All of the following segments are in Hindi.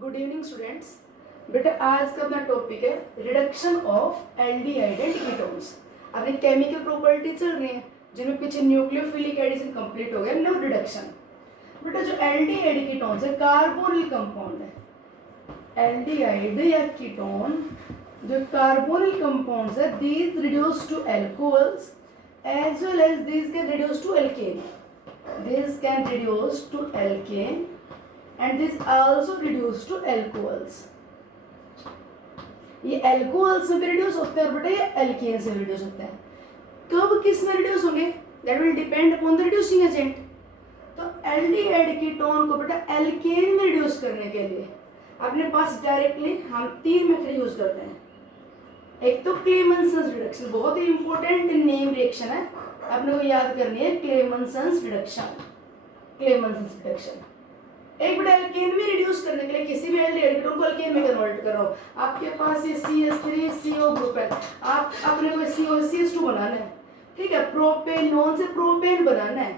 Good evening students. बेटा आज का अपना टॉपिक है reduction of aldehyde and ketones. अपनी केमिकल प्रॉपर्टी चल रही है जिनमें पीछे न्यूक्लियोफिलिक एडिशन कंप्लीट हो गया, नो रिडक्शन। बेटा जो एल्डिहाइड कीटोन्स है कार्बोनिल कंपाउंड है। एल्डिहाइड या कीटोन जो कार्बोनिल कंपाउंड्स है, these reduce to alcohols as well as these can reduce to alkane. These can reduce to alkane and this also reduce to alcohols. ये alcohols में भी reduce होते हैं और बेटा ये alkane से reduce होते हैं। कब किस में reduce होंगे? That will depend upon the reducing agent. तो aldehyde कीटोन को बेटा alkane में reduce करने के लिए अपने पास डायरेक्टली हम 3 मेथड यूज करते हैं। एक तो क्लेमेंसन्स रिडक्शन, बहुत ही इंपॉर्टेंट नेम रिएक्शन है, अपने को याद करनी है। क्लेमेंसन्स रिडक्शन, क्लेमेंसन्स रिडक्शन। एक बेटा एल्केन में रिड्यूस करने के लिए किसी भी एल्डिहाइड कीटोन को एल्केन में कन्वर्ट करो। आपके पास ये CH3CO ग्रुप है, आप अपने को COCH2 बनाना है, ठीक है। प्रोपेनोन से प्रोपेन बनाना है,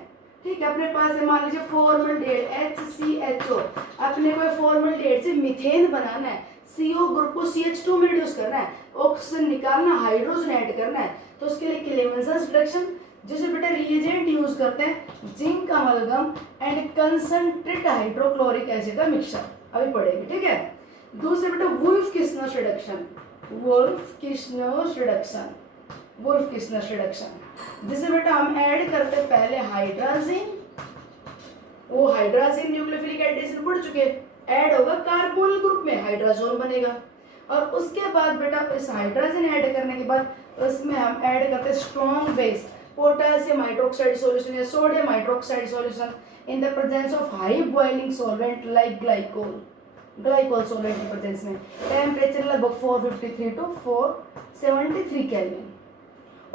ठीक है। अपने पास है मान लीजिए फॉर्मल्डिहाइड HCHO, अपने को फॉर्मल्डिहाइड से मीथेन बनाना है। CO ग्रुप को CH2 में रिड्यूस करना है, ऑक्सीजन निकालना, हाइड्रोजन ऐड करना है, तो उसके लिए क्लेमेंसन्स रिडक्शन, जिसे बेटा रिएजेंट यूज करते हैं zinc amalgam and concentrate hydrochloric acid का मिक्सचर, अभी पढ़ेंगे, ठीक है। दूसरे बेटा वुल्फ-किस्नर्स रिडक्शन, वुल्फ-किस्नर्स रिडक्शन, वुल्फ-किस्नर्स रिडक्शन, जिसे बेटा हम ऐड करते हैं पहले हाइड्राजीन, वो हाइड्राजीन न्यूक्लियोफिलिक एडिशन पढ़ चुके, ऐड होगा कार्बोनिल ग्रुप में, हाइड्राजोन बनेगा। और उसके बाद बेटा इस हाइड्रोजन ऐड करने के बाद उसमें हम ऐड करते हैं strong base, potassium hydroxide solution या sodium hydroxide solution in the presence of high boiling solvent like glycol solvent की प्रेजेंस में। टेम्परेचर लगभग 453 टू 473 केल्विन।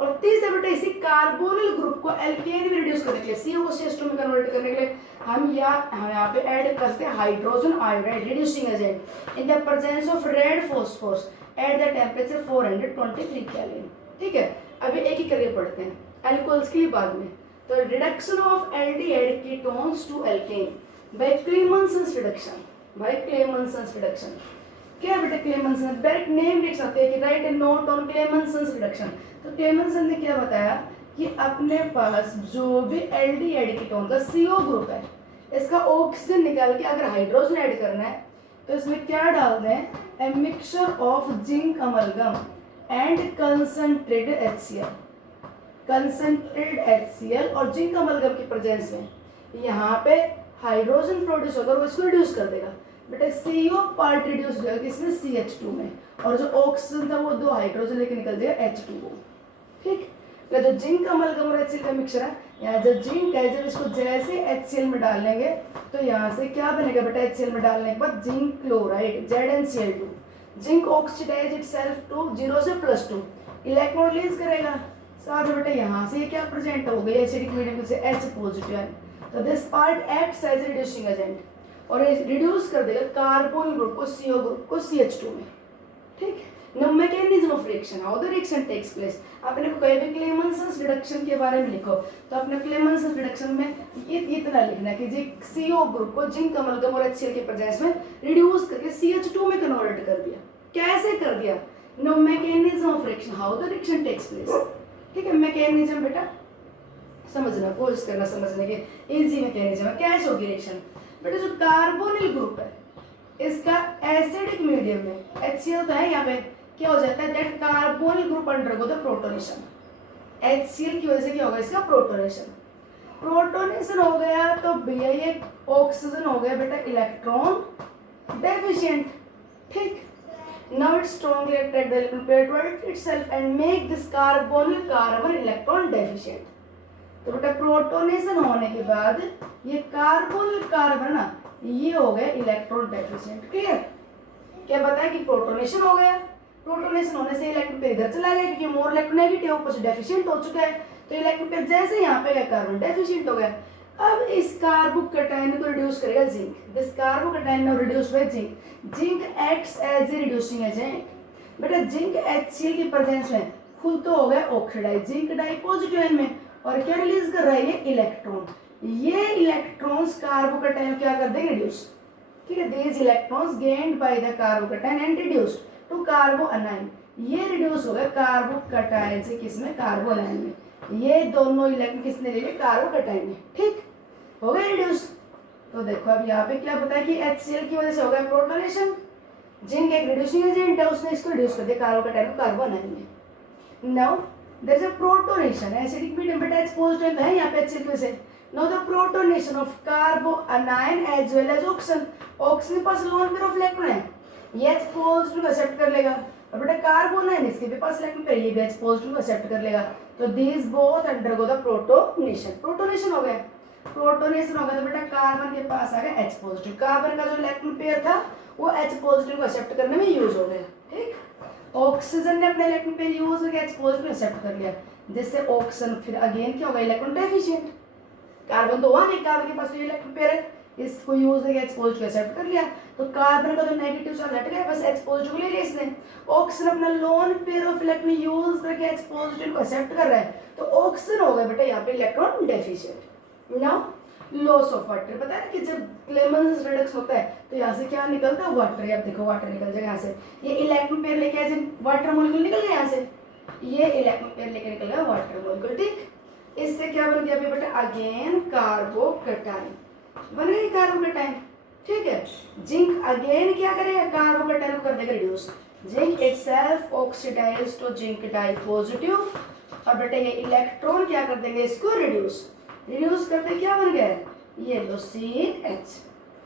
और तीसरा बेटा इसी कार्बोनिल ग्रुप को एल्केन में रिड्यूस करने के लिए, CO को CH2 में कन्वर्ट करने के लिए हम यहाँ पे ऐड करते हैं hydrogen iodide reducing agent in the presence of red phosphorus at the temperature 423 kelvin, ठीक है। अभी एक ही करके पढ़ते हैं, अल्कोहल्स के लिए बाद में। तो reduction of aldehyde ketones to alkane by Clemmensen's reduction, by Clemmensen's reduction. क्या बेटा क्लेमेंसन, डायरेक्ट नेम लिख सकते हैं कि write a note on Clemmensen's reduction. तो क्लेमेंसन ने क्या बताया कि अपने पास जो भी एल्डिहाइड कीटोन का CO ग्रुप है, इसका ऑक्सीजन निकाल के अगर हाइड्रोजन ऐड करना है तो इसमें क्या डालना है, a mixture of zinc amalgam and concentrated HCl, concentrated HCl और जिंक अमलगम की प्रेजेंस में यहाँ पे हाइड्रोजन प्रोड्यूस होगा, वो इसको रिड्यूस कर देगा। बेटा CO पार्ट रिड्यूस हो जाएगा किसमें, CH2 में, और जो ऑक्सीजन था वो 2 हाइड्रोजन लेके निकल जाएगा H2O, ठीक। तो जो जिंक अमलगम और HCl का मिक्सचर है, यहाँ जो जिंक है जब इसको जैसे HCl में डाल लेंगे तो यहाँ से क्या बनेगा बेटा, HCl में डालने के बाद zinc chloride ZnCl2, zinc oxidize itself to 0 से +2, इलेक्ट्रॉन रिलीज करेगा। साथ में बेटा यहाँ से क्या प्रेजेंट हो गई एसिडिक मीडियम से H पॉजिटिव है, तो this part acts as reducing agent और रिड्यूस कर देगा कार्बोनिल ग्रुप को CO ग्रुप को CH2 में, ठीक। Now mechanism of reaction, how the reaction takes place. आपने को कहीं भी क्लेमेंसन्स रिडक्शन के बारे में लिखो तो आपने क्लेमेंसन्स रिडक्शन में ये इतना लिखना है कि जी CO ग्रुप को जिंक अमलगम और HCl के प्रेजेंस में रिड्यूस करके CH2 में कन्वर्ट कर दिया। कैसे कर दिया, now mechanism of reaction, how the reaction takes place, ठीक है। मैकेनिज्म बेटा समझना, कोशिश करना समझने के, इजी मैकेनिज्म है। कैसे होगी रिएक्शन बेटा, जो कार्बोनिल ग्रुप है इसका एसिडिक मीडियम में HCl तो है, यहाँ पे क्या हो जाता है, that carbonyl group undergo the protonation. HCl की वजह से क्या होगा, इसका प्रोटोनेशन, प्रोटोनेशन हो गया तो भैया ये ऑक्सीजन हो गया बेटा इलेक्ट्रॉन डेफिशिएंट, ठीक। Now it strongly attract the electron pair towards itself and make this carbonyl carbon electron deficient. तो बेटा प्रोटोनेशन होने के बाद ये कार्बोनिल कार्बन ना, ये हो गया इलेक्ट्रॉन डेफिशिएंट, क्लियर। क्या बताया कि प्रोटोनेशन हो गया, प्रोटोनेशन होने से इलेक्ट्रॉन पेयर इधर चला गया क्योंकि मोर इलेक्ट्रोनेगेटिव ऊपर से डेफिशिएंट हो चुका है, तो इलेक्ट्रॉन पेयर जैसे यहाँ पे गया कार्बन डेफिशिएंट हो गया। अब इस कार्बोकैटायन को रिड्यूस करेगा zinc, this carbocation now reduced by zinc, zinc acts as a reducing agent. बेटा जिंक HCl की प्रेजेंस में खुद तो हो गया oxidize, zinc di positive ion में, और क्या रिलीज कर रहा है ये इलेक्ट्रॉन, ये इलेक्ट्रॉन्स कार्बोकैटायन क्या कर देंगे, रिड्यूस, ठीक है, these electrons gained by the carbocation and reduced to कार्बोआनाइन, ये रिड्यूस हो गए कार्बोकटाइन से किसमें, कार्बोआनाइन में। ये दोनों इलेक्ट्रॉन किसने ले लिए, कार्बोकटाइन में। ठीक हो गए रिड्यूस। तो देखो अब यहाँ पे क्या बताया कि HCl की वजह से हो गया प्रोटोनेशन। जिंक एक रिड्यूसिंग एजेंट है, उसने इसको रिड्यूस कर दिया कार्बोकटाइन को कार्बोआनाइन में। Now there is a protonation, acidic medium but H positive है यहाँ पे HCl की वजह से। Now the protonation of carbanion as well as oxygen, oxygen के पास लोन पेयर ऑफ इलेक्ट्रॉन है, ये H पॉजिटिव को एक्सेप्ट कर लेगा, और बेटा कार्बोनाइन इसके भी पास इलेक्ट्रॉन पेयर, ये भी H पॉजिटिव को एक्सेप्ट कर लेगा। तो these both undergo the protonation, protonation हो गया, प्रोटोनेशन हो गया तो बेटा कार्बन के पास आ गया H पॉजिटिव, कार्बन का जो इलेक्ट्रॉन पेयर था वो H पॉजिटिव को एक्सेप्ट करने में यूज हो गया। ठीक, ऑक्सीजन ने अपने इलेक्ट्रॉन पेयर यूज करके H पॉजिटिव एक्सेप्ट कर लिया, जिससे ऑक्सीजन फिर अगेन क्या होगा, इलेक्ट्रॉन डेफिशिएंट। कार्बन तो हुआ नहीं, कार्बन के पास तो इलेक्ट्रॉन पेयर है, इसको यूज करके H पॉजिटिव एक्सेप्ट कर लिया, तो कार्बन का तो नेगेटिव चार्ज हट गया, बस H पॉजिटिव ले लिया इसने। ऑक्सीजन अपना loan pair of electron use करके H पॉजिटिव को एक्सेप्ट कर रहा है, तो ऑक्सीजन हो गया बेटा यहाँ पे electron deficient. Now loss of water, पता है कि जब क्लेमेंस रिडक्शन होता है तो यहाँ से क्या निकलता है, वाटर। अब देखो वाटर निकल जाएगा यहाँ से, ये इलेक्ट्रॉन पेयर लेके ऐसे वाटर मॉलिक्यूल निकल गया यहाँ से, ये इलेक्ट्रॉन पेयर लेके निकल गया वाटर मॉलिक्यूल। ठीक, इससे क्या बन गया बेटा, अगेन कार्बोकटाइन बन गई, कार्बोकटाइन। ठीक है, जिंक अगेन क्या करेगा, कार्बोकटाइन को कर देगा reduce, zinc itself oxidize to zinc di positive, और बेटा ये इलेक्ट्रॉन क्या कर देंगे, इसको रिड्यूस, रिड्यूस करते क्या बन गया, ये लो CH,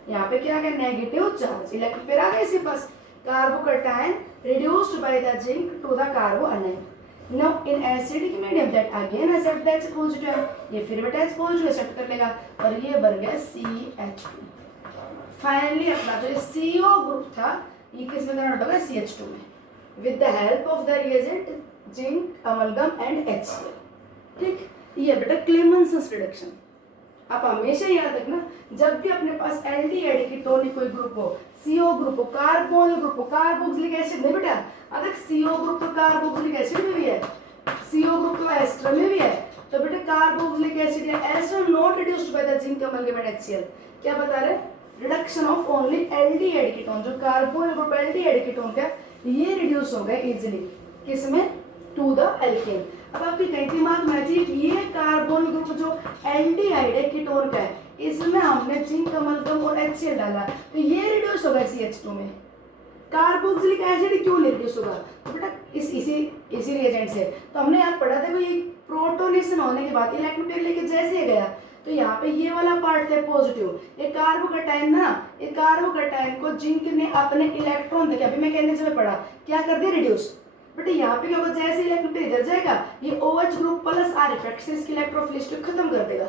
यहाँ पे क्या आ गया, नेगेटिव चार्ज, इलेक्ट्रॉन पेयर आ गया इसके पास, carbocation reduced by the zinc to the carbanion. Now in acidic medium that again accept the H positive, ये फिर बेटा H positive एक्सेप्ट कर लेगा, और ये बन गया CH2। फाइनली अपना जो CO ग्रुप था ये किस में कन्वर्ट होगा, CH2 में, with the help of the reagent zinc, amalgam and HCl। ठीक, ये बेटा क्लेमेंस रिडक्शन। आप हमेशा याद रखना, जब भी अपने पास एल्डिहाइड कीटोनिक कोई ग्रुप हो, CO ग्रुप हो, कार्बोनिल ग्रुप हो, कार्बोक्सिलिक एसिड नहीं बेटा, अगर CO ग्रुप तो कार्बोक्सिलिक एसिड में भी है, CO ग्रुप तो एस्टर में भी है, तो बेटा कार्बोक्सिलिक एसिड या ester not reduced by the zinc amalgam and HCl, क्या बता रहे, reduction of only aldehyde ketone, जो कार्बोनिल ग्रुप एल्डिहाइड कीटोन का ये रिड्यूस हो गए इजीली किसमें, टू द एल्केन। अब आपके कई दिमाग में आती है कि ये कार्बन ग्रुप जो एल्डिहाइड है कीटोन का है, इसमें हमने जिंक अमलगम और HCl डाला, तो ये रिड्यूस होगा CH2 में, कार्बोक्सिलिक एसिड क्यों नहीं रिड्यूस होगा, तो बेटा इसी रिएजेंट से। तो हमने यहाँ पढ़ा था भाई, प्रोटोनेशन होने के बाद इलेक्ट्रॉन पेयर लेके जैसे गया, तो यहाँ पे ये वाला पार्ट है पॉजिटिव, ये कार्बोकटाइन ना, ये कार्बोकटाइन को जिंक ने अपने इलेक्ट्रॉन देके, अभी मैं कहने से पढ़ा, क्या कर दिया, रिड्यूस। बेटा यहाँ पे क्या होगा, जैसे इलेक्ट्रॉन पेयर इधर जाएगा, ये OH group plus R effect से इसकी इलेक्ट्रोफिलिसिटी खत्म कर देगा,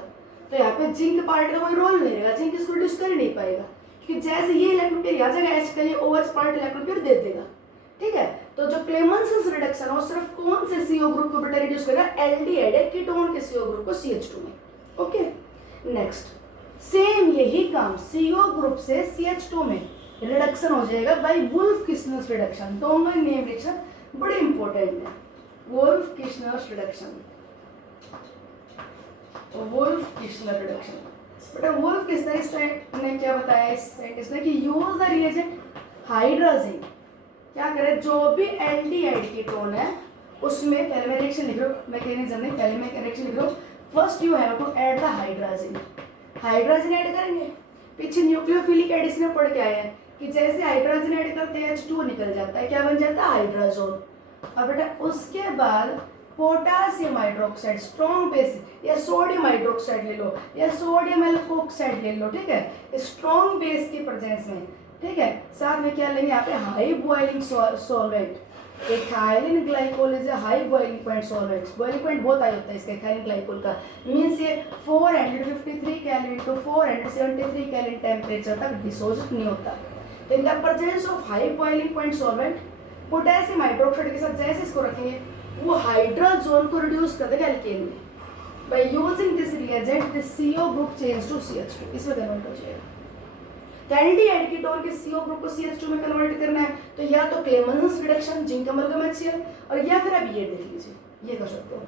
तो यहाँ पे जिंक पार्ट का कोई रोल नहीं रहेगा, जिंक इसको रिड्यूस कर ही नहीं पाएगा, क्योंकि जैसे ये इलेक्ट्रॉन पेयर आ जाएगा H का ये OH पार्ट इलेक्ट्रॉन पेयर दे देगा। ठीक है, तो जो क्लेमेंस रिडक्शन हो सिर्फ कौन से CO ग्रुप को बेटा रिड्यूस करेगा, एल्डिहाइड कीटोन के CO ग्रुप को CH2 में। ओके, नेक्स्ट सेम यही काम CO ग्रुप से CH2 में रिडक्शन हो जाएगा बाय वुल्फ-किस्नर्स रिडक्शन। दोनों नेम रिडक्शन बड़े इंपॉर्टेंट है, वुल्फ-किस्नर्स रिडक्शन, वुल्फ-किस्नर रिडक्शन। बेटा वुल्फ-किस्नर ने क्या बताया इस साइंटिस्ट ने कि यूज द रिएजेंट हाइड्रोजन, क्या करे, जो भी एल्डिहाइड कीटोन है उसमें, पहले मैं रिएक्शन लिख रहा हूँ, मैं मैकेनिज्म नहीं, पहले मैं रिएक्शन लिख रहा हूँ, first you have to add the hydrogen, hydrogen add करेंगे। पीछे न्यूक्लियोफिलिक एडिशन में पढ़ के आए हैं कि जैसे हाइड्रोजन ऐड करते हैं H2 निकल जाता है, क्या बन जाता है, हाइड्रोजोन। और बेटा उसके बाद पोटासियम हाइड्रोक्साइड स्ट्रॉन्ग बेस, या सोडियम हाइड्रोक्साइड ले लो, या सोडियम एल्कोक्साइड ले लो, ठीक है, स्ट्रॉन्ग बेस की प्रेजेंस में। ठीक है, साथ में क्या लेंगे यहाँ पे, high boiling solvent, ethylene glycol is high boiling point solvent, boiling point बहुत हाई होता है इसका एथाइलिन ग्लाइकोल का, मींस ये 453 कैलोरी टू 473 कैलोरी टेम्परेचर तक डिसोल्व नहीं होता। इन the presence of high boiling point solvent, potassium hydroxide के साथ जैसे इसको रखेंगे, वो हाइड्रोजोन को रिड्यूस कर देगा एल्केन में। By using this reagent this CO group change to CH2, इसमें कन्वर्ट हो जाएगा। एल्डिहाइड कीटोन के CO ग्रुप को CH2 में कन्वर्ट करना है, तो या तो Clemmensen reduction, zinc amalgam HCl, और या फिर आप ये देख लीजिए, ये कर सकते हो,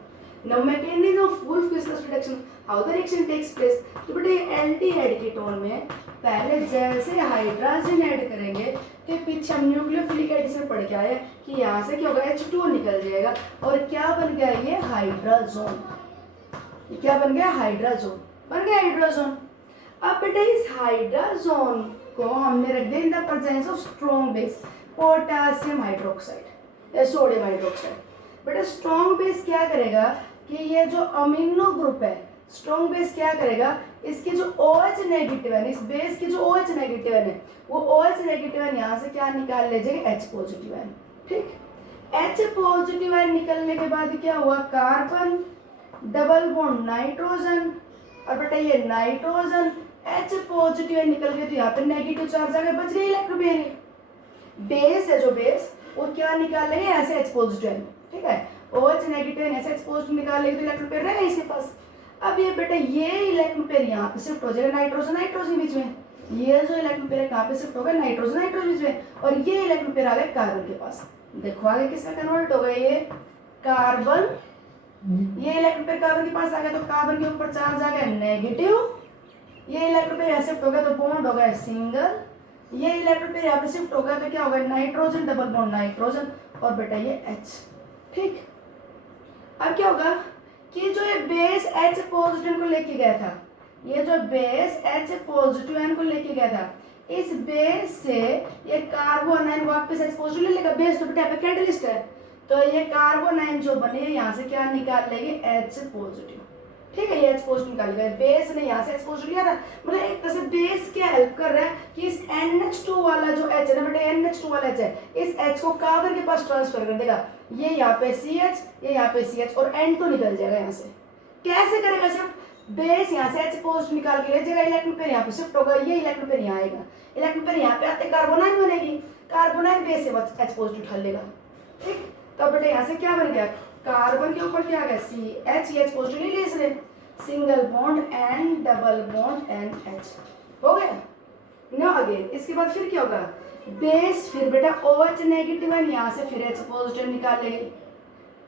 now mechanism of Wolff Kishner reduction, how the reaction takes place. तो बेटे एल्डिहाइड कीटोन में पहले जैसे हाइड्रोजन ऐड करेंगे तो पीछे हम न्यूक्लियोफिलिक एडिशन पढ़ के आए कि यहाँ से क्या होगा, H2 निकल जाएगा और क्या बन गया, ये हाइड्रोजन। क्या बन गया, हाइड्रोजन बन गया, हाइड्रोजन। अब बेटा इस हाइड्रोजन को हमने रख दिया इन the presence of strong base, potassium hydroxide या सोडियम हाइड्रोक्साइड। बेटा स्ट्रॉन्ग बेस क्या करेगा कि ये जो अमीनो ग्रुप है, स्ट्रॉन्ग बेस क्या करेगा, इसकी जो OH नेगेटिव है, इस बेस की जो OH नेगेटिव है वो OH नेगेटिव है यहाँ से क्या निकाल ले जाएगा, H पॉजिटिव है। ठीक, H पॉजिटिव है निकलने के बाद क्या हुआ, कार्बन डबल बॉन्ड नाइट्रोजन, और बेटा ये नाइट्रोजन H पॉजिटिव है निकल गया तो यहाँ पे नेगेटिव चार्ज आ गया, बच गई इलेक्ट्रोन। बेस है जो बेस वो क्या निकाल लेंगे, ऐसे H पॉजिटिव है, ठीक है, OH नेगेटिव है ऐसे H पॉजिटिव निकाल लेंगे तो इलेक्ट्रॉन पेयर रहेगा इसके पास। अब ये बेटा ये इलेक्ट्रॉन पेयर यहाँ पे शिफ्ट हो जाएगा नाइट्रोजन नाइट्रोजन बीच में, ये जो इलेक्ट्रॉन पेयर कहाँ पे शिफ्ट होगा, नाइट्रोजन नाइट्रोजन बीच में, और ये इलेक्ट्रॉन पेयर आ गया कार्बन के पास। देखो आगे किसका कन्वर्ट होगा, ये कार्बन, ये इलेक्ट्रॉन पेयर कार्बन के पास आ गया तो कार्बन के ऊपर चार्ज आ गया नेगेटिव, ये इलेक्ट्रॉन पेयर यहाँ शिफ्ट होगा तो बॉन्ड होगा सिंगल, ये इलेक्ट्रॉन पेयर यहाँ पे शिफ्ट होगा तो क्या होगा, नाइट्रोजन डबल बॉन्ड नाइट्रोजन, और बेटा ये H। ठीक, अब क्या होगा कि जो ये बेस H पॉजिटिव को लेके गया था, ये जो बेस H पॉजिटिव आयन को लेके गया था, इस बेस से ये कार्बन आयन वापस H पॉजिटिव ले लेगा, बेस तो बेटा पे कैटलिस्ट है, तो ये कार्बन आयन जो बने यहाँ से क्या निकाल लेंगे, H पॉजिटिव। ठीक है, ये H पॉजिटिव निकालेगा, बेस ने यहाँ से H पॉजिटिव लिया था, मतलब एक तरह से बेस क्या हेल्प कर रहा है कि इस NH2 वाला जो H है ना बेटा, NH2 वाला H है, इस H को कार्बन के पास ट्रांसफर कर देगा, ये यहाँ पे CH, ये यहाँ पे CH, और N2 निकल जाएगा यहाँ से। कैसे करेगा, सिर्फ बेस यहाँ से H पॉजिटिव निकाल के ले जाएगा, इलेक्ट्रॉन पेयर यहाँ पे शिफ्ट होगा, ये इलेक्ट्रॉन पेयर यहाँ आएगा, इलेक्ट्रॉन पेयर यहाँ पे आते कार्बन आयन बनेगी, कार्बन आयन बेस से H पॉजिटिव उठा लेगा। ठीक, तो बेटा यहाँ से क्या बन गया, कार्बन के ऊपर क्या आ गया, CH, H पॉजिटिव ले लिया इसने, single bond N double bond NH हो गया। नो अगेन इसके बाद फिर क्या होगा, बेस फिर बेटा OH नेगेटिव है यहाँ से फिर H पॉजिटिव निकाल लेंगे,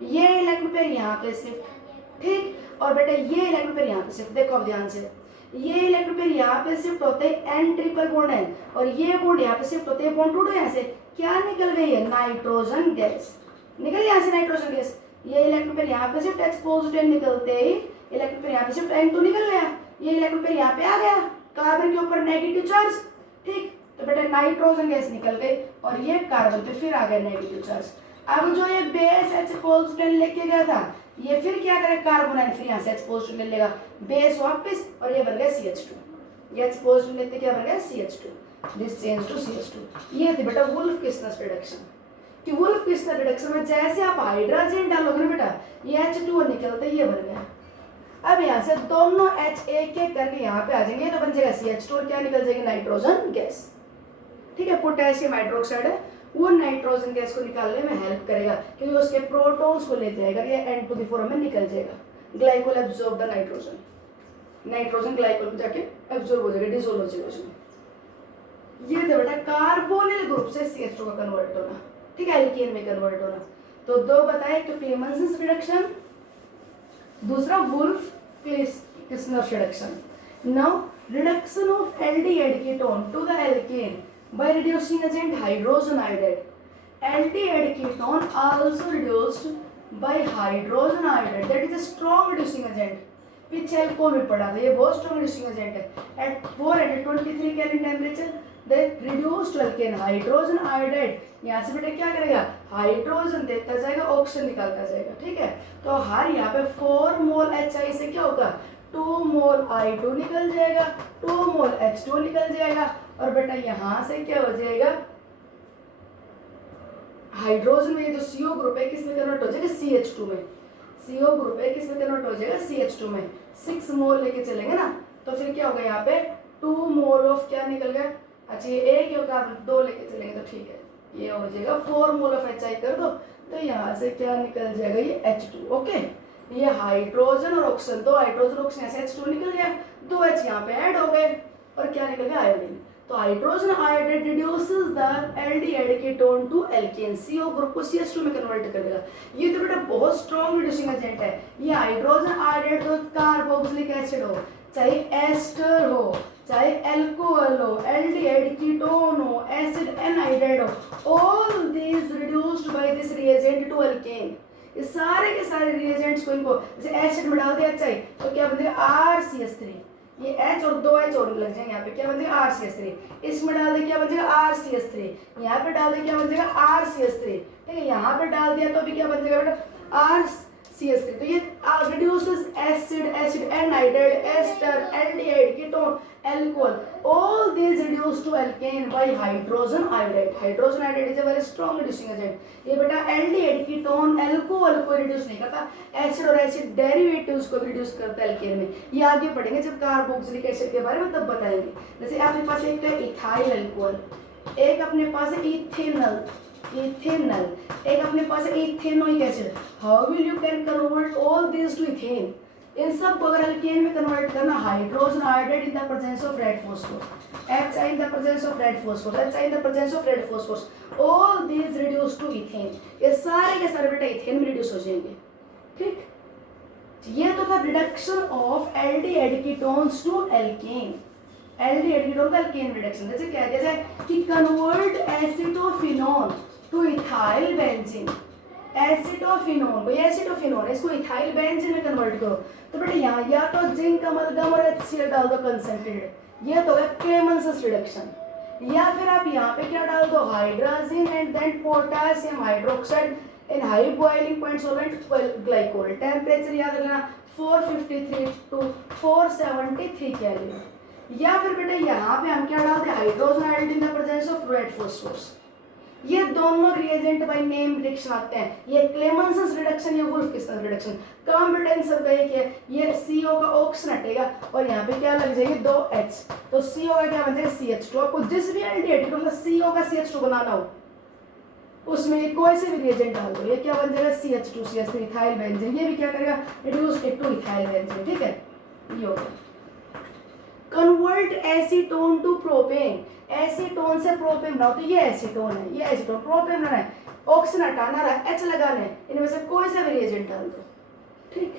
ये इलेक्ट्रॉन पेयर यहाँ पे शिफ्ट। ठीक, और बेटा ये इलेक्ट्रॉन पेयर यहाँ पे शिफ्ट, देखो अब ध्यान से, ये इलेक्ट्रॉन पेयर यहाँ पे शिफ्ट होते हैं N ट्रिपल बॉन्ड है, और ये बॉन्ड यहाँ पे शिफ्ट होते हैं, बॉन्ड टूटो यहाँ से क्या निकल गई है, नाइट्रोजन गैस निकल यहाँ से, नाइट्रोजन गैस, ये इलेक्ट्रॉन पेयर यहाँ पे शिफ्ट H पॉजिटिव निकलते ही इलेक्ट्रॉन पेयर यहाँ पे शिफ्ट N2 निकल गया, ये इलेक्ट्रॉन पेयर यहाँ पे आ गया, कार्बन के ऊपर नेगेटिव चार्ज। ठीक, तो बेटा नाइट्रोजन गैस निकल गई और ये कार्बन पे फिर आ गया नेगेटिव चार्ज। अब जो ये बेस H पॉजिटिव लेके गया था, ये फिर क्या करेगा, कार्बन आयन फिर यहाँ से H पॉजिटिव ले लेगा, बेस वापस, और ये बन गया CH2, ये H पॉजिटिव लेते क्या बन गया, CH2, this change to CH2। ये थी बेटा वुल्फ-क्रिस्टल रिडक्शन, कि वुल्फ-क्रिस्टल रिडक्शन में जैसे आप हाइड्रोजन डालोगे ना बेटा, ये H2 निकलता है, ये बन गया। अब यहाँ से दोनों H एक एक करके यहाँ पे आ जाएंगे तो बन जाएगा CH2, और क्या निकल जाएगी, नाइट्रोजन गैस। ठीक है, पोटेशियम हाइड्रोक्साइड है वो नाइट्रोजन गैस को निकालने में हेल्प करेगा क्योंकि उसके प्रोटॉन्स को ले जाएगा, ये N⁴ में निकल जाएगा, glycol absorb the nitrogen, nitrogen glycol में जाके एब्जॉर्ब हो जाएगा, डिसोल्व हो जाएगा उसमें। ये था बेटा कार्बोनिल ग्रुप से CH2 का कन्वर्ट होना, ठीक है, एल्कीन में कन्वर्ट होना। तो दो बताए, एक तो क्लेमेंसन रिडक्शन, दूसरा Wolff Kishner reduction. Now reduction of aldehyde ketone to the alkane by reducing agent hydrogen iodide. Aldehyde ketone also reduced by hydrogen iodide, that is a strong reducing agent. पीछे अल्कोहल में पढ़ा था, ये बहुत स्ट्रॉन्ग रिड्यूसिंग एजेंट है। At 423 kelvin temperature they reduce to alkane hydrogen iodide. यहाँ से बेटा क्या करेगा, हाइड्रोजन देता जाएगा, ऑक्सीजन निकालता जाएगा। ठीक है, तो हर यहाँ पे 4 मोल HI से क्या होगा, 2 मोल I2 निकल जाएगा, 2 मोल H2 निकल जाएगा, और बेटा यहाँ से क्या हो जाएगा, हाइड्रोजन में जो CO ग्रुप है किसमें कन्वर्ट हो जाएगा, CH2 में। CO ग्रुप है किसमें कन्वर्ट हो जाएगा, CH2 में। 6 मोल लेके चलेंगे ना, तो फिर क्या होगा, यहाँ पे 2 मोल ऑफ क्या निकल गया, अच्छा ये एक ही कार्बन 2 लेके चलेंगे तो ठीक है, ये हो जाएगा 4 मोल ऑफ HI कर दो, तो यहाँ से क्या निकल जाएगा, ये H2। ओके, ये हाइड्रोजन और ऑक्सीजन, 2 हाइड्रोजन ऑक्सीजन से H2 निकल गया, 2 H यहाँ पे ऐड हो गए, और क्या निकल गया, आयोडीन। तो hydrogen iodide reduces the aldehyde ketone to alkane, CO group को CH2 में कन्वर्ट कर देगा। ये तो बेटा बहुत स्ट्रॉन्ग रिड्यूसिंग एजेंट है। ये हाइड्रोजन आयोडाइड तो कार्बोक्सिलिक एसिड हो, चाहे एस्टर हो, चाहे एल्कोहल हो, एल्डिहाइड कीटोन हो, एसिड एनहाइड्राइड हो, all these reduced by this reagent to alkane. ये सारे के सारे रिएजेंट्स को इनको जैसे एसिड में डाल दिया चाहिए तो क्या बन जाएगा RCH3, ये H और 2 H और लग जाएंगे यहाँ पे, क्या बन जाएगा RCH3। इसमें डाल दे क्या बन जाएगा RCH3, यहाँ पे डाल दे क्या बन जाएगा RCH3, ठीक है। यहाँ पे डाल दिया तो अभी क्या बन जाएगा बेटा RCH3। तो ये reduces acid anhydride, ester, aldehyde, ketone, alcohol, all these reduce to alkane by hydrogen iodide. Hydrogen iodide is a very strong reducing agent. ये बेटा aldehyde, ketone, alcohol को reduce नहीं करता, acid और acid derivatives को reduce करता है alkane में। ये आगे पढ़ेंगे जब कार्बोक्सिलिक एसिड के बारे में, तब बताएंगे। जैसे आपके पास एक तो इथाइल अल्कोहल, एक अपने पास है इथेनॉल, एक अपने पास है ethanoic acid. How will you can convert all this to ethane? इन सब को अगर अल्केन में कन्वर्ट करना, hydrogen iodide in the presence of red phosphorus, HI in the presence of red phosphorus, HI in the presence of red phosphorus, all these reduce to ethane. ये सारे के सारे बेटा इथेन में रिड्यूस हो जाएंगे, ठीक। ये तो था reduction of aldehyde ketones to alkane, aldehyde ketone का एल्केन रिडक्शन। जैसे क्या किया जाए कि convert acetophenone to ethyl benzene, acetophenone, ये एसिटोफिनोन इसको इथाइल बेंजीन में कन्वर्ट करो तो बेटा यहाँ या तो जिंक अमलगम और HCl डाल दो कंसंट्रेटेड, ये तो है क्लेमेंसस रिडक्शन। या फिर आप यहाँ पे क्या डाल दो, hydrogen and then potassium hydroxide in high boiling point solvent glycol. Temperature याद रखना 453 टू 473 केल्विन। या फिर बेटा यहाँ पे हम क्या डालते हैं, hydrogen iodide in the presence of red phosphorus. ये दोनों रिएजेंट बाय नेम रिएक्शन आते हैं, ये क्लेमेंसस रिडक्शन या वुल्फ-किस्सन रिडक्शन। कॉम्बिटेंस सब एक है, ये CO का ऑक्सीजन हटेगा और यहाँ पे क्या लग जाएगी 2H, तो CO का क्या बन जाएगा CH2। आपको जिस भी एल्डिहाइड का CO का CH2 बनाना हो उसमें कोई से भी रिएजेंट डाल दो, ये क्या बन जाएगा CH2 CH3 इथाइल बेंजीन। ये भी क्या करेगा, reduce it to ethyl benzene, ठीक है। ये हो गया। Convert acetone to propane, acetone से प्रोपेन बनाओ तो ये एसीटोन है, ये एसीटोन, प्रोपेन बनाना है, ऑक्सीजन हटाना है, H लगाना है, इनमें से कोई सा भी रिएजेंट डाल दो, ठीक।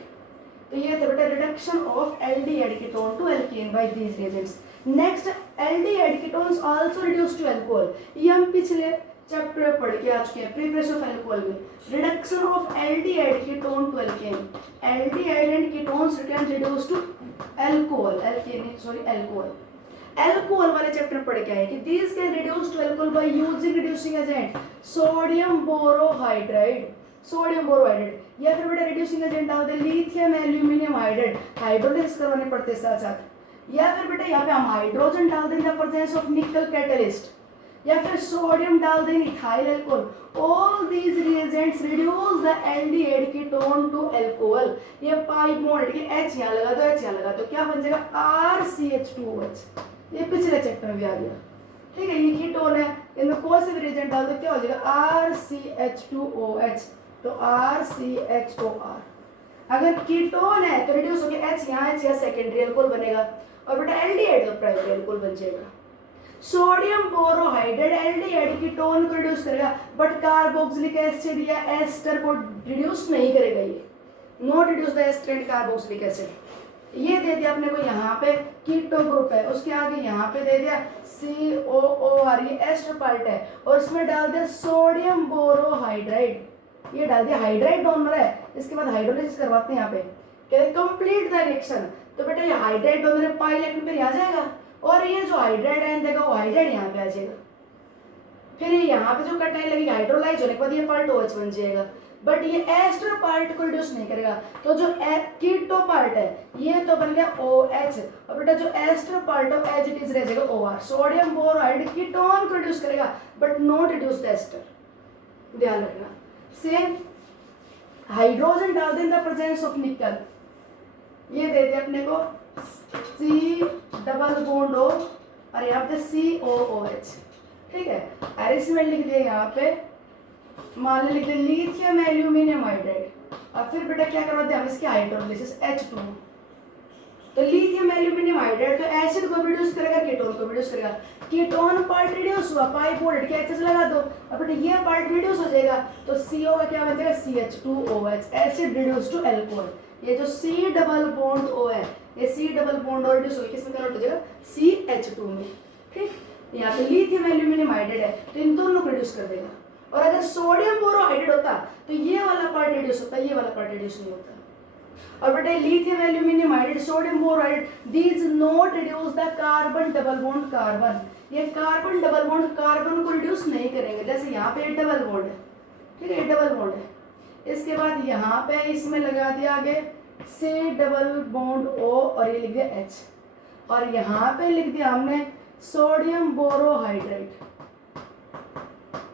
तो ये था बेटा reduction of aldehyde ketone to alkane by these reagents. Next, aldehyde ketones also reduce to alcohol. ये हम पिछले चैप्टर में पढ़ के आ चुके हैं, प्रिपरेशन ऑफ अल्कोहल में। Reduction of aldehyde ketone to alkane, aldehyde and ketones can reduce to alcohol, alkane sorry alcohol. Alcohol वाले चैप्टर में पढ़ के आए कि these can reduce to alcohol by using reducing agent sodium borohydride, sodium borohydride. या फिर बेटा रिड्यूसिंग एजेंट डाल दे लिथियम एल्यूमिनियम हाइड्राइड, हाइड्रोलिसिस करवाने पड़ते हैं साथ साथ। या फिर बेटा यहाँ पे हम हाइड्रोजन डाल दें in the presence of nickel catalyst, या फिर सोडियम डाल दें ethyl alcohol. All these reagents reduce the aldehyde ketone to alcohol. ये पाई बॉन्ड ये H यहाँ लगा दो, H यहाँ लगा दो, क्या बन जाएगा RCH2OH। ये पिछले चैप्टर में भी आ गया, ठीक है। ये कीटोन है, इनमें कोई से भी रिएजेंट डाल दो क्या हो जाएगा RCH2OH, तो RCHOR। अगर कीटोन है तो रिड्यूस हो गया H यहाँ, H यहाँ सेकेंडरी अल्कोहल बनेगा, और बेटा एल्डिहाइड तो प्राइमरी अल्कोहल बन जाएगा। सोडियम बोरोहाइड्राइड एल्डिहाइड कीटोन को रिड्यूस करेगा, बट कार्बोक्सिलिक एसिड या एस्टर को रिड्यूस नहीं करेगा। ये not reduce the ester and carboxylic acid. ये दे दिया अपने को यहाँ पे कीटो ग्रुप है, उसके आगे यहाँ पे दे दिया COOR, ये एस्टर पार्ट है, और इसमें डाल दिया सोडियम बोरोहाइड्राइड, ये डाल दिया हाइड्राइड डोनर है। इसके बाद हाइड्रोलिसिस करवाते हैं यहाँ पे, क्या कंप्लीट द रिएक्शन। तो बेटा ये हाइड्राइड डोनर है, पाई इलेक्ट्रॉन पे आ जाएगा, और ये जो हाइड्राइड आयन देगा वो हाइड्राइड यहाँ पे आ जाएगा। फिर ये यहाँ पे जो कटाई लगेगी हाइड्रोलाइज होने के बाद ये पार्ट OH बन जाएगा, बट ये एस्टर पार्ट को रिड्यूस नहीं करेगा। तो जो कीटो पार्ट है ये तो बन गया OH, और बेटा जो एस्टर पार्ट है एज इट इज रह जाएगा OR। सोडियम बोरोहाइड कीटोन को रिड्यूस करेगा but not reduce the ester, ध्यान रखना। सेम हाइड्रोजन डाल दें द प्रेजेंस ऑफ निकल, ये दे दे अपने को C डबल बॉन्ड O और यहाँ पे COOH, ठीक है। और इसमें लिख दिया यहाँ पे मान लिख दिया लिथियम एल्यूमिनियम हाइड्राइड, और फिर बेटा क्या करवाते हैं हम इसकी हाइड्रोलिसिस H2। तो लिथियम एल्यूमिनियम हाइड्राइड तो एसिड को रिड्यूस करेगा, कीटोन को रिड्यूस करेगा। कीटोन पार्ट रिड्यूस हुआ, पाई बोर्ड के एचएस लगा दो, अब बेटा ये पार्ट रिड्यूस हो जाएगा तो CO का क्या बन जाएगा CH2OH, acid reduce to alcohol. ये जो C डबल बॉन्ड O है, ये C डबल बॉन्ड और रिड्यूस हो किसमें कन्वर्ट हो जाएगा CH2 में। ठीक, यहाँ पे लिथियम एल्यूमिनियम हाइड्राइड है तो इन दोनों को रिड्यूस कर देगा। और अगर सोडियम बोरोहाइड्राइड होता तो ये वाला पार्ट रिड्यूस होता, ये वाला पार्ट रिड्यूस नहीं होता। और बेटा lithium aluminium hydride sodium boride these not reduce the carbon double bond carbon, ये कार्बन डबल बॉन्ड कार्बन को रिड्यूस नहीं करेंगे। जैसे यहाँ पे डबल बॉन्ड है, ठीक है, डबल बॉन्ड है, इसके बाद यहाँ पे इसमें लगा दिया आगे C डबल बॉन्ड O और ये लिख दिया H, और यहाँ पे लिख दिया हमने सोडियम बोरोहाइड्राइड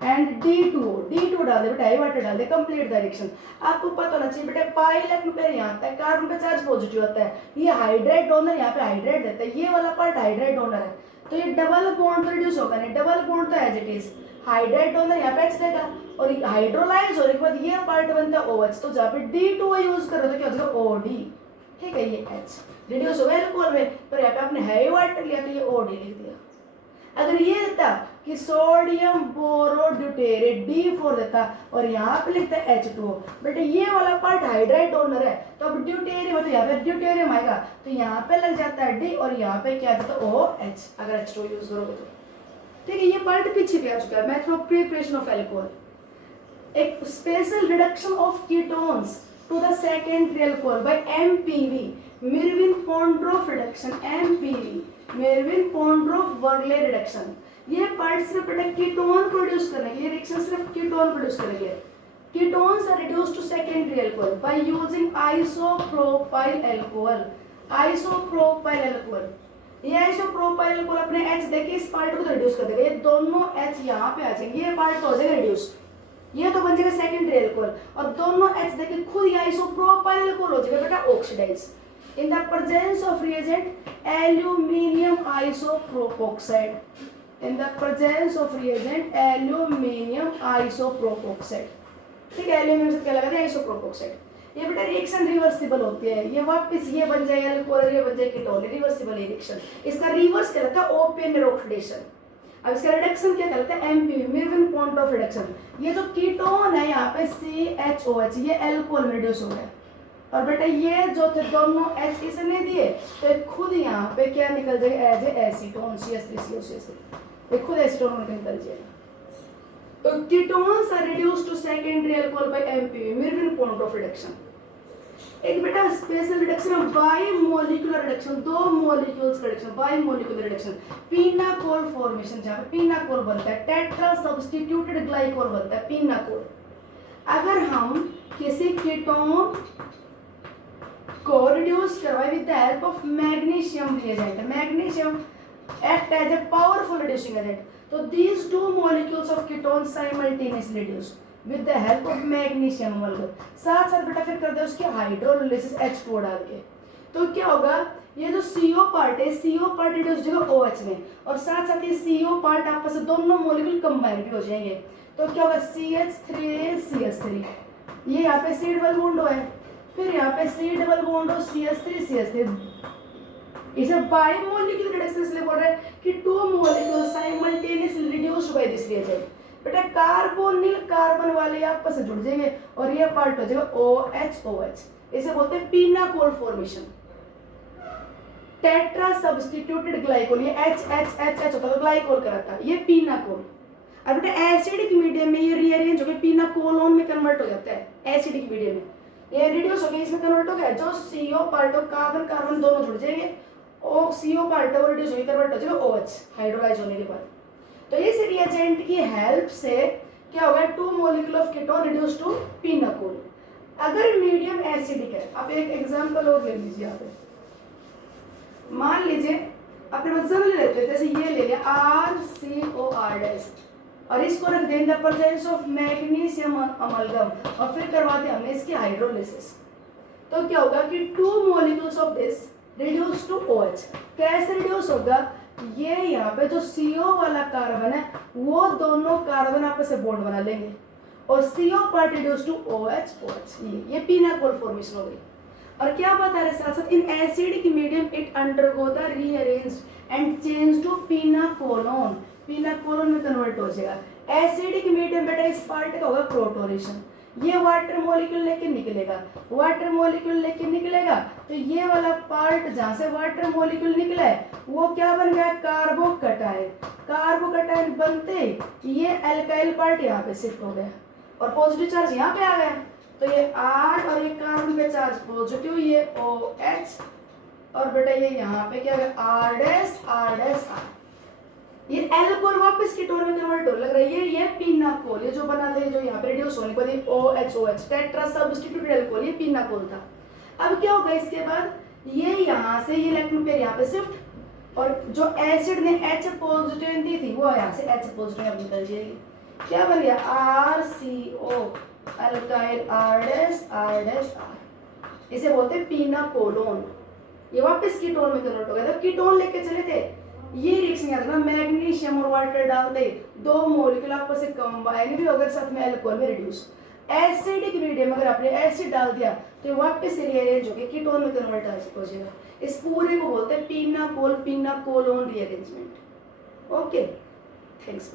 एंड D2 डाल दे बेटा, आई वाटर डाल दे, कंप्लीट डायरेक्शन। आपको पता होना चाहिए बेटा पाई इलेक्ट्रॉन पेयर यहाँ आता है, कार्बन पे चार्ज पॉजिटिव होता है, ये हाइड्राइड डोनर यहाँ पे हाइड्राइड देता है, ये वाला पार्ट हाइड्राइड डोनर है, तो ये डबल बॉन्ड तो रिड्यूस होगा नहीं, डबल बॉन्ड तो as it is, hydride donor यहाँ पे H देगा और हाइड्रोलाइज होने के बाद ये पार्ट बनता है OH, तो जहाँ पे D2 यूज करो तो क्या हो जाएगा OD, ठीक है, ये H रिड्यूस हो गया अल्कोहल में, पर यहाँ पे आपने हैवी वाटर लिया तो ये OD लिख दिया। अगर ये देता कि सोडियम बोरोड्यूटेरेट D4 देता और यहाँ पे लिखता है H2O, बेटा ये वाला पार्ट हाइड्राइड डोनर है तो अब ड्यूटेरियम है तो यहाँ पे ड्यूटेरियम आएगा तो यहाँ पे लग जाता है D और यहाँ पे क्या देता है OH, अगर H2O यूज करोगे तो। ठीक है, ये पार्ट पीछे भी आ चुका है, method of preparation of alcohol. एक special reduction of ketones to the secondary alcohol by MPV, Meerwein Ponndorf reduction, MPV Meerwein Ponndorf Verley reduction. ये पार्ट सिर्फ बेटा कीटोन प्रोड्यूस करने के लिए, रिएक्शन सिर्फ कीटोन प्रोड्यूस करेंगे। Ketones are reduced to secondary alcohol by using isopropyl alcohol, isopropyl alcohol. ये आइसोप्रोपाइल अल्कोहल अपने H देखिए इस पार्ट को तो रिड्यूस कर देगा, ये दोनों H यहाँ पे आ जाएंगे, ये पार्ट तो हो जाएगा रिड्यूस, ये तो बन जाएगा सेकेंडरी अल्कोहल, और दोनों H देखिए खुद ये आइसोप्रोपाइल अल्कोहल हो जाएगा बेटा oxidise in the presence of reagent aluminium isopropoxide, in the presence of reagent aluminium isopropoxide। ठीक है, एल्यूमिनियम से क्या लगा दिया आइसोप्रोपोक्साइड। ये बेटा रिएक्शन रिवर्सिबल होती है, ये वापस ये बन जाएगा अल्कोहल, ये बन जाएगा कीटोन, रिवर्सिबल रिएक्शन। इसका रिवर्स क्या लगता है ओपेन ऑक्सीडेशन। अब इसका रिडक्शन क्या कहलाता है MPV, मिर्विन-पोंड्रोफ रिडक्शन। ये जो कीटोन है यहाँ पे CHOH, ये अल्कोहल में रिड्यूस हो गया, और बेटा ये जो थे दोनों H इसने दिए तो खुद यहाँ पे क्या निकल जाएगा एज ए एसीटोन, CH3COCH3, ये खुद एसीटोन में निकल जाएगा। तो ketones are reduced to secondary alcohol by MPV, Meerwein Ponndorf reduction. एक बेटा स्पेशल रिडक्शन है बाई मॉलिक्यूलर रिडक्शन, दो molecules reduction, bimolecular reduction, pinacol formation, जहाँ पे पीनाकोल बनता है, टेट्रा सब्स्टिट्यूटेड ग्लाइकोल बनता है, पीनाकोल। अगर हम किसी कीटोन को रिड्यूस करवाए with the help of magnesium reagent, magnesium act as a powerful reducing agent, तो these two molecules of ketone simultaneously reduce with the help of magnesium amalgam. साथ साथ बेटा फिर कर दे उसकी हाइड्रोलिसिस H2O डाल के, तो क्या होगा ये जो CO पार्ट है, CO पार्ट रिड्यूस हो जाएगा OH में, और साथ साथ ये CO पार्ट आपस में दोनों मॉलिक्यूल कंबाइन भी हो जाएंगे, तो क्या होगा CH3CH3, ये यहाँ पे C डबल बॉन्ड है, फिर यहाँ पे C डबल बॉन्ड और CH3CH3। इसे बाई मॉलिक्यूलर रिडक्शन इसलिए बोल रहे हैं कि two molecule simultaneously reduced by this reagent. बेटा कार्बोनिल कार्बन वाले आपस में जुड़ जाएंगे और ये पार्ट हो जाएगा OH, इसे बोलते हैं पीनाकोल फॉर्मेशन। टेट्रा सब्स्टिट्यूटेड ग्लाइकोल, ये H होता है ग्लाइकोल कराता है, ये पीनाकोल। अब बेटा एसिडिक मीडियम में ये रीअरेंज होकर पीनाकोलोन में कन्वर्ट हो जाता है, एसिडिक मीडियम में ये रिड्यूस हो गया, इसमें कन्वर्ट हो गया, जो CO पार्ट और कार्बन कार्बन दोनों जुड़ जाएंगे, और CO पार्ट वो रिड्यूस होकर कन्वर्ट हो जाएगा OH हाइड्रोलाइज होने के बाद। तो इस रिएजेंट की हेल्प से क्या होगा, two molecule of ketone reduce to pinacol. अगर मीडियम एसिडिक है, आप एक एग्जांपल और ले लीजिए, आप मान लीजिए अपने वजन ले लेते हैं, जैसे ये ले लिया RCOR और इसको रख देंगे प्रेजेंस ऑफ मैग्नीशियम अमलगम, और फिर करवाते हैं हमने इसकी हाइड्रोलिसिस, तो क्या होगा कि two molecules of this reduce to OH। कैसे रिड्यूस होगा, ये यहाँ पे जो CO वाला कार्बन है वो दोनों कार्बन आपस से बॉन्ड बना लेंगे और CO part reduce to OH, ये पीनाकोल फॉर्मेशन हो गई। और क्या बता रहे साथ साथ, in acidic medium it undergo the rearrange and change to pinacolone, pinacolone में कन्वर्ट हो जाएगा। एसिडिक मीडियम बेटा इस पार्ट का होगा प्रोटोनेशन, ये वाटर मॉलिक्यूल लेके निकलेगा, वाटर मॉलिक्यूल लेके निकलेगा तो ये वाला पार्ट जहां से वाटर मॉलिक्यूल निकला है वो क्या बन गया, कार्बोकटायन। कार्बोकटायन बनते ये एल्काइल पार्ट यहाँ पे शिफ्ट हो गया और पॉजिटिव चार्ज यहाँ पे आ गया, तो ये R और ये कार्बन पे चार्ज पॉजिटिव, ये OH और बेटा ये यहाँ पे क्या है R', ये एल्कोहल वापस कीटोन में कन्वर्ट हो लग रही है, ये पिनाकोल, ये जो बना था जो यहाँ पे रिड्यूस होने के बाद OH टेट्रा सब्स्टिट्यूटेड अल्कोहल, ये पिनाकोल था। अब क्या होगा इसके बाद, ये यहाँ से ये इलेक्ट्रॉन पेयर यहाँ पे शिफ्ट और जो एसिड ने H पॉजिटिव दी थी वो यहाँ से H पॉजिटिव अब निकल जाएगी, क्या बन गया RCO अल्काइल R', इसे बोलते हैं पिनाकोलोन। ये वापस कीटोन में कन्वर्ट हो गया, तो कीटोन लेके चले थे, ये रिएक्शन याद रखना, मैग्नीशियम और वाटर डालते दो मॉलिक्यूल आपस में कंबाइन भी होकर साथ में अल्कोहल में रिड्यूस। एसिडिक मीडियम अगर आपने एसिड डाल दिया तो वापस से रीअरेंज होकर कीटोन में कन्वर्ट हो जाएगा। इस पूरे को बोलते हैं पिनाकोलोन रीअरेंजमेंट। Okay, thanks.